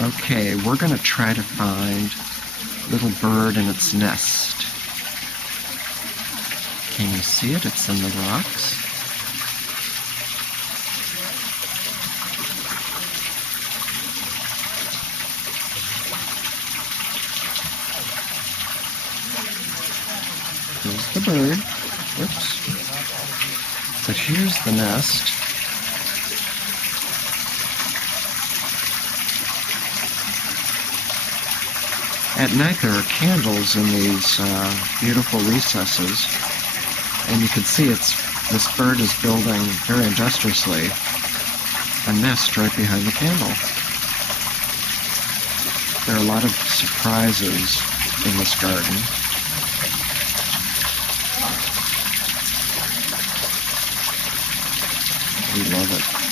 Okay, we're gonna try to find little bird in its nest. Can you see it? It's in the rocks. Here's the bird. Whoops. So here's the nest. At night there are candles in these beautiful recesses, and you can see this bird is building very industriously a nest right behind the candle. There are a lot of surprises in this garden. We love it.